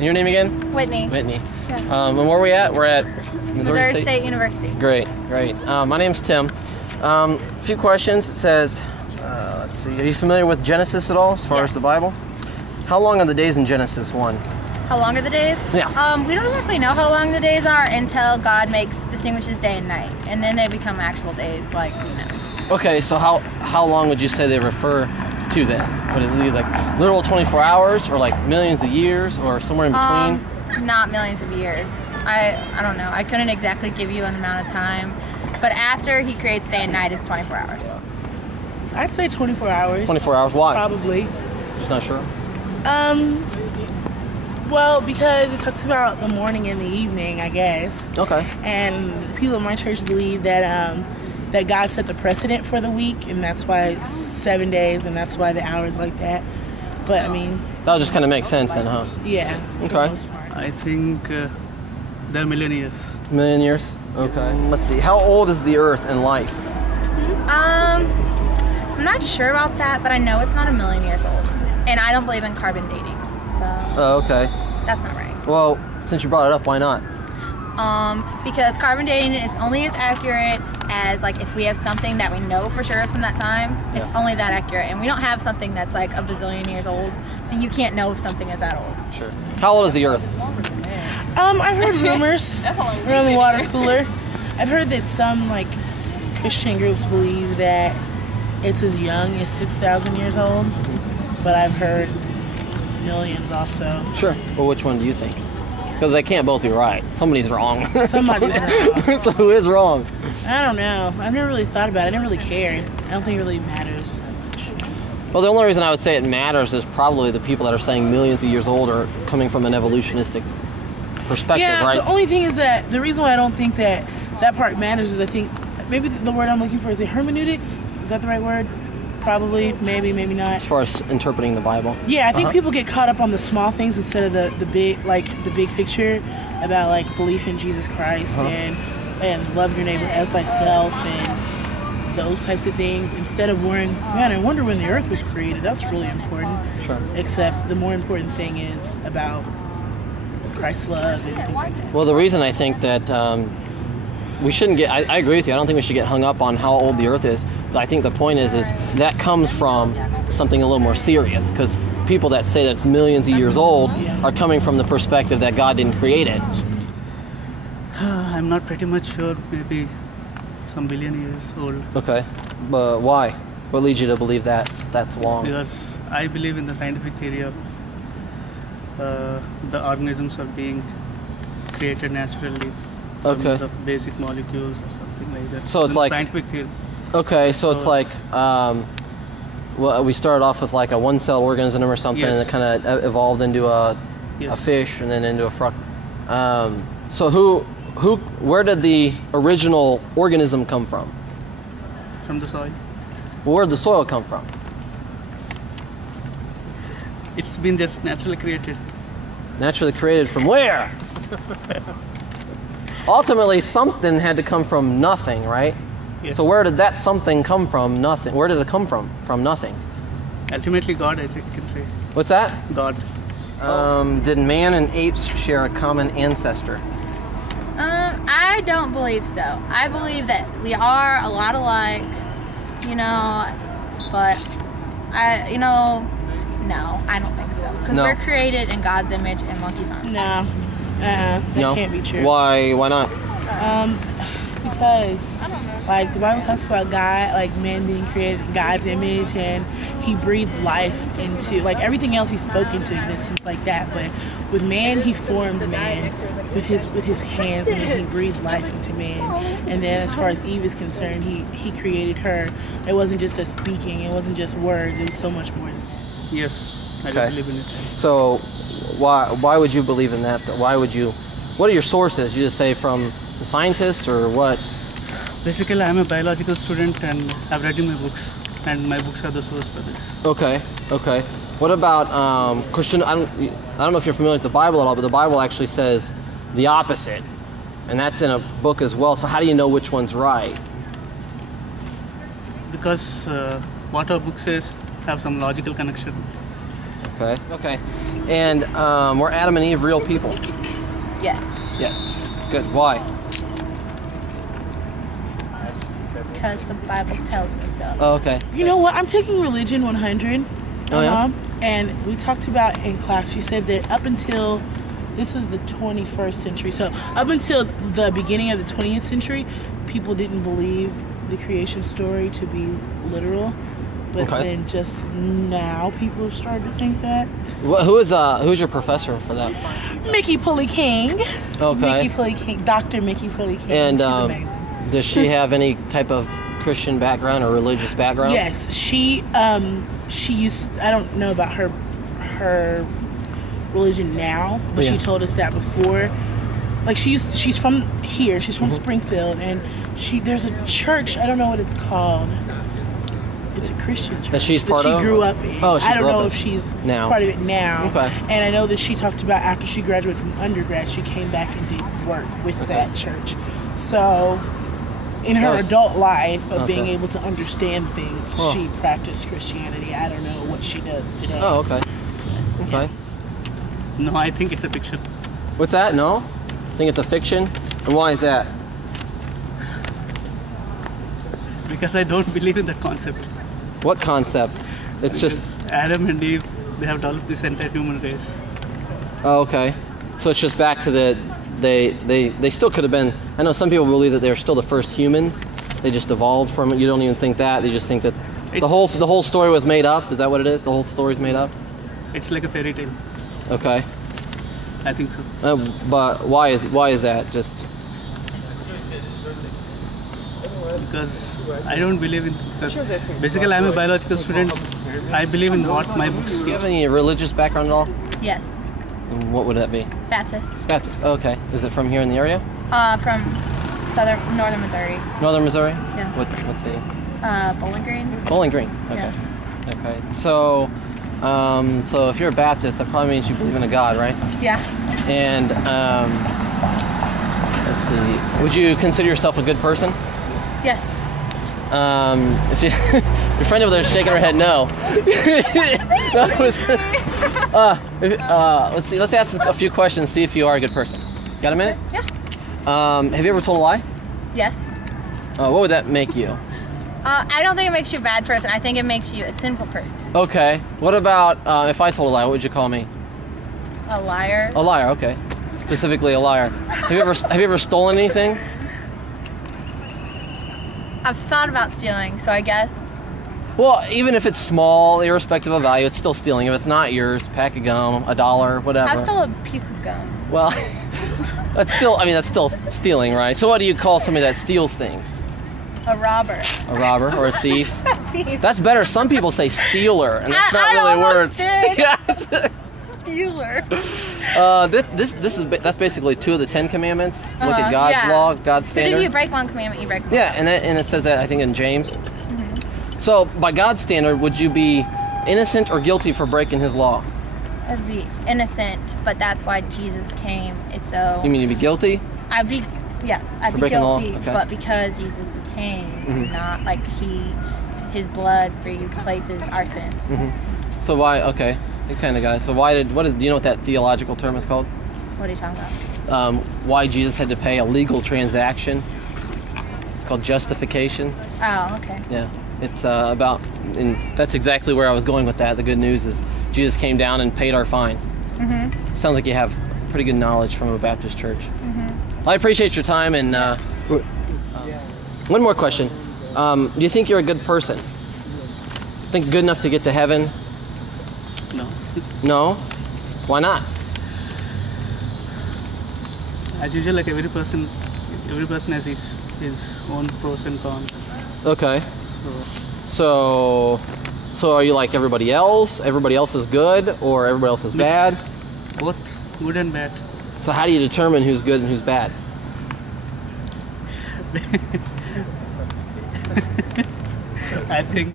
And your name again? Whitney. Whitney. Yeah. And where are we at? We're at Missouri State University. Great, great. My name's Tim. A few questions. It says, let's see, are you familiar with Genesis at all, as far as the Bible? How long are the days in Genesis 1? How long are the days? Yeah. We don't exactly know how long the days are until God distinguishes day and night, and then they become actual days, like we know. Okay, so how long would you say they refer to then? Would it be like literal 24 hours, or like millions of years, or somewhere in between? Not millions of years. I don't know. I couldn't exactly give you an amount of time, but after He creates day and night, it's 24 hours. I'd say 24 hours. 24 hours. Why? Probably. Just not sure. Well, because it talks about the morning and the evening, I guess. Okay. And people in my church believe that that God set the precedent for the week, and that's why it's 7 days, and that's why the hours like that. But I mean, that just kind of makes sense then, huh? Yeah. Okay. I think they're million years. Million years. Okay. Let's see. How old is the Earth in life? I'm not sure about that, but I know it's not a million years old, and I don't believe in carbon dating. So Oh, okay. that's not right. Well, since you brought it up, why not? Because carbon dating is only as accurate as, like, if we have something that we know for sure is from that time, it's only that accurate. And we don't have something that's like a bazillion years old, so you can't know if something is that old. Sure. How old is the Earth? I've heard rumors around the water cooler. I've heard that some, like, Christian groups believe that it's as young as 6,000 years old, but I've heard millions also. Sure. Well, which one do you think? Because they can't both be right. Somebody's wrong. Somebody's wrong. So who is wrong? I don't know. I've never really thought about it. I never really cared. I don't think it really matters that much. Well, the only reason I would say it matters is probably the people that are saying millions of years old are coming from an evolutionistic perspective, right? The only thing is that the reason why I don't think that part matters is I think maybe the word I'm looking for is hermeneutics. Is that the right word? Probably, maybe not. As far as interpreting the Bible. Yeah, I think people get caught up on the small things instead of the big picture about, like, belief in Jesus Christ and love your neighbor as thyself and those types of things. Instead of worrying, man, I wonder when the earth was created. That's really important. Sure. Except the more important thing is about Christ's love and things like that. Well, the reason I think that we shouldn't get, I agree with you, I don't think we should get hung up on how old the earth is. But I think the point is that comes from something a little more serious, because people that say that it's millions of years old are coming from the perspective that God didn't create it. I'm not pretty much sure, maybe some billion years old. Okay, but why? What leads you to believe that that's long? Because I believe in the scientific theory of the organisms are being created naturally from the basic molecules or something like that. So it's like scientific theory. Okay, so it's like, well, we started off with like a one-cell organism or something, and it kind of evolved into a fish, and then into a frog. So where did the original organism come from? From the soil. Where did the soil come from? It's been just naturally created. Naturally created from where? Ultimately, something had to come from nothing, right? Yes. So where did that something come from? Nothing. Where did it come from? From nothing. Ultimately, God, I think you can say. What's that? God. Did man and apes share a common ancestor? I don't believe so. I believe that we are a lot alike, but no, I don't think so. Because we're created in God's image and monkeys aren't. No. That can't be true. Why not? Because, like, the Bible talks about God, like, man being created in God's image, and He breathed life into, like, everything else He spoke into existence like that. But with man, He formed man with his hands, and then He breathed life into man. And then as far as Eve is concerned, He created her. It wasn't just a speaking. It wasn't just words. It was so much more than that. Yes, I do believe in it. So why would you believe in that? What are your sources? You just say from the scientists or what? Basically, I'm a biological student and I've read in my books, and my books are the source for this. Okay. What about Christian? I don't know if you're familiar with the Bible at all, but the Bible actually says the opposite, and that's in a book as well. So how do you know which one's right? Because what our book says have some logical connection. Okay. Okay. And were Adam and Eve real people? Yes. Yes. Good. Why? Because the Bible tells me so. Oh, okay. You know what? I'm taking Religion 100. Oh, yeah? And we talked about in class, she said that up until, this is the 21st century, so up until the beginning of the 20th century, people didn't believe the creation story to be literal. But then just now people have started to think that. Who's your professor for that? Mickey Pulley King. Okay. Mickey Pulley King, Dr. Mickey Pulley King. And she's amazing. does she have any type of Christian background or religious background? Yes, she used, I don't know about her religion now, but she told us that before. Like she's from here, she's from Springfield, and there's a church, I don't know what it's called. It's a Christian church that she's part of? She grew up in. Oh, I don't know if she's now part of it now. Okay. And I know that she talked about after she graduated from undergrad, she came back and did work with that church. So in her adult life of being able to understand things, she practiced Christianity. I don't know what she does today. Oh, okay. Okay. No, I think it's a fiction. What's that? No? I think it's a fiction? And why is that? Because I don't believe in that concept. What concept? It's Because just Adam and Eve, they have developed this entire human race. Oh, okay. So it's just back to they still could have been. I know some people believe that they're still the first humans. They just evolved from it. You don't even think that. They just think that the whole story was made up. Is that what it is? The whole story's made up? It's like a fairy tale. Okay. I think so. But why is that? Just because I don't believe in. Because basically, I'm a biological student. I believe in what my books. Do you have any religious background at all? Yes. And what would that be? Baptist. Baptist. Okay. Is it from here in the area? From northern Missouri. Northern Missouri? Yeah. Let's see. Bowling Green. Bowling Green. Okay. Yes. Okay. So if you're a Baptist, that probably means you believe in a God, right? Yeah. And let's see. Would you consider yourself a good person? Yes. If you, your friend over there is shaking her head no. That was, let's see. Let's ask a few questions. See if you are a good person. Got a minute? Yeah. Have you ever told a lie? Yes. What would that make you? I don't think it makes you a bad person. I think it makes you a sinful person. Okay. What about if I told a lie? What would you call me? A liar. A liar. Okay. Specifically a liar. Have you ever stolen anything? I've thought about stealing, so I guess. Well, even if it's small, irrespective of value, it's still stealing. If it's not yours, pack of gum, $1, whatever. I've stolen a piece of gum. Well, that's still stealing, right? So what do you call somebody that steals things? A robber. A robber or a thief? A thief. That's better. Some people say stealer, and that's not really a word. Stealer. That's basically 2 of the 10 commandments. Look at God's law, God's standard. If you break one commandment, you break one. Yeah, and it says that I think in James. So by God's standard, would you be innocent or guilty for breaking His law? I'd be innocent, but that's why Jesus came. So. You mean you'd be guilty? I'd be breaking the law? guilty, Okay. but because Jesus came, not like His blood replaces our sins. So why? Okay, you kind of got it. So do you know what that theological term is called? What are you talking about? Why Jesus had to pay a legal transaction? It's called justification. Oh, okay. Yeah, it's about, and that's exactly where I was going with that. The good news is Jesus came down and paid our fine. Sounds like you have pretty good knowledge from a Baptist church. Well, I appreciate your time, and one more question. Do you think you're a good person? Think good enough to get to heaven? No. No? Why not? As usual, like every person has his own pros and cons. Okay. So are you like everybody else? Everybody else is good, or everybody else is bad? Both good and bad. So how do you determine who's good and who's bad? I think